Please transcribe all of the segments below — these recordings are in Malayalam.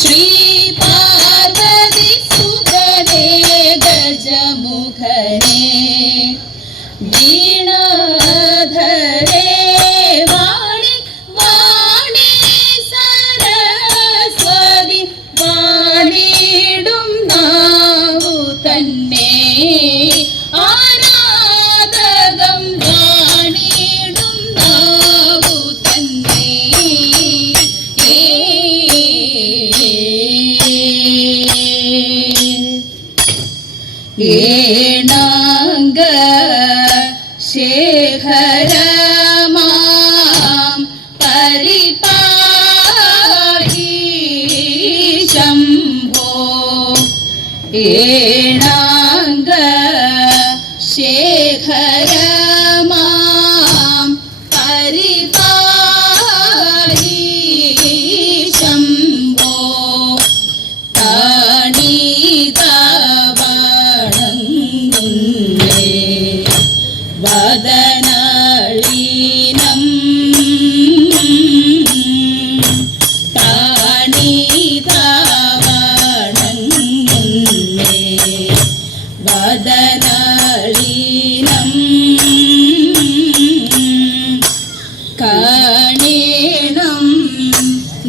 श्रीपार्वती सुगदे गजमुखरे। நாங்க சே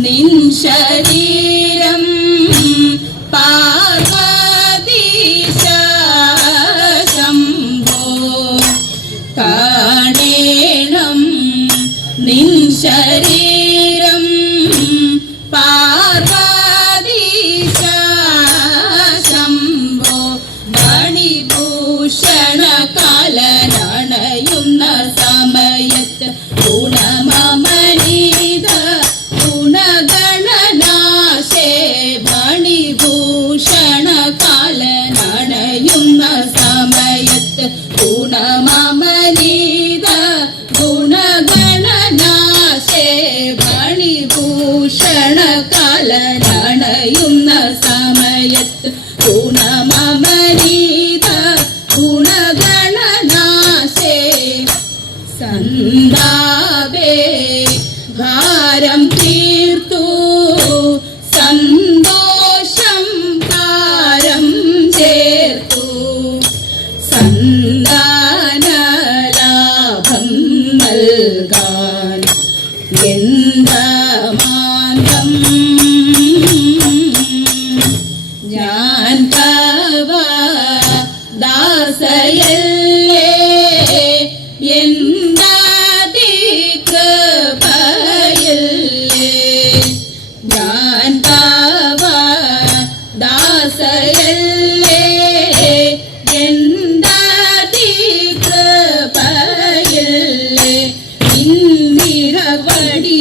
من شريك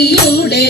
கையுடைய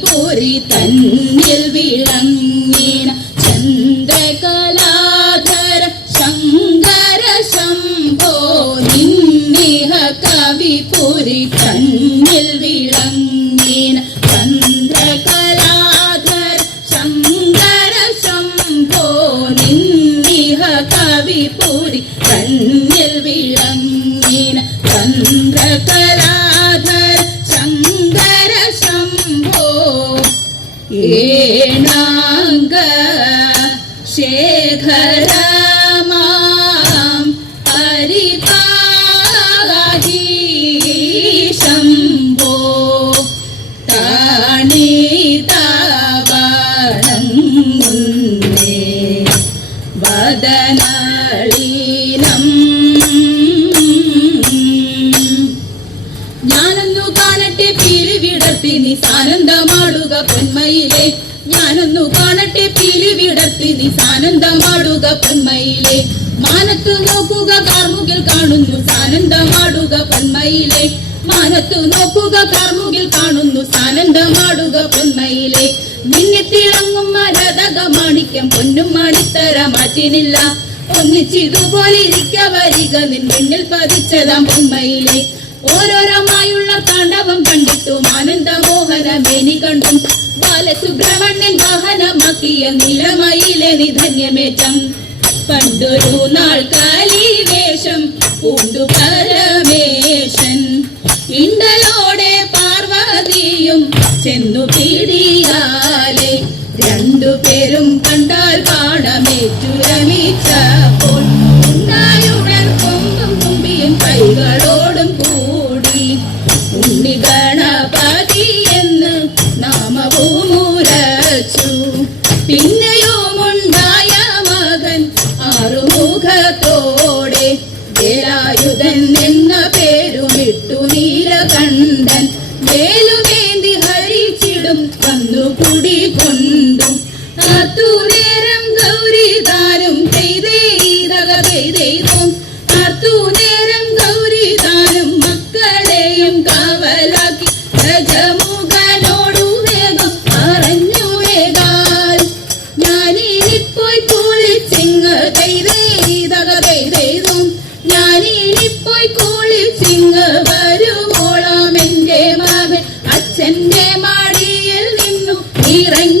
കവിപുരി തന്നിൽ വിളങ്ങിന ചന്ദ്രകലാധര ശങ്കര ശംഭോ നിന്നിഹ കവിപുരി തന്നിൽ ಏನಾಂಗ ಶೇಖರ ഞാനൊന്നു കാണട്ടെ പീലി വിടർത്തി നീ സാനന്ദമാടുക പൊന്മയിലെ. മാനത്തു നോക്കുക കാർമുകിൽ കാണുന്നു സാനന്ദമാടുക പൊന്മയിലെ. മാനത്തു നോക്കുക കാർമുകിൽ കാണുന്നു സാനന്ദമാടുക പൊന്മയിലെ. നിന്നെ തിളങ്ങും മരതക മാണിക്യം പൊന്നും മാണിത്തര മാറ്റിനില്ല. ഒന്നിച്ചിതുപോലെ ഇരിക്ക വരിക നിൻ മുന്നിൽ പതിച്ചതാം പൊന്മയിലെ. ഓരോരമായുള്ള താണ്ഡവം കണ്ടിട്ടും ആനന്ദമോഹനമേനി കണ്ടും. ബാലസുബ്രഹ്മണ്യൻ വാഹനമാക്കിയ നിലമയിലെ നിധന്യമേറ്റം. പണ്ടൊരു നാൾ കാലി വേഷം പൂണ്ടു പരമേശൻ. ഇണ്ടലോടെ പാർവതിയും ചെന്നു പിടിയാലേ രണ്ടു പേരും കണ്ടാൽ പാടമേറ്റുരമിച്ചപ്പോൾ ഉണ്ടായുടൻ കൊമ്പും തുമ്പിയും കൈകളോടും നീലകണ്ഠൻ വേലുമേന്തി ഹരിച്ചിടും കന്നുകുടി കൊണ്ടും നിന്നു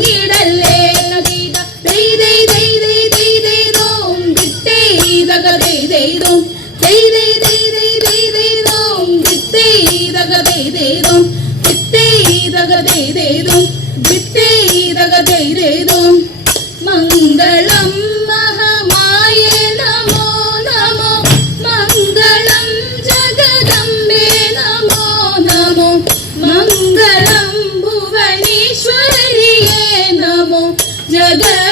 这个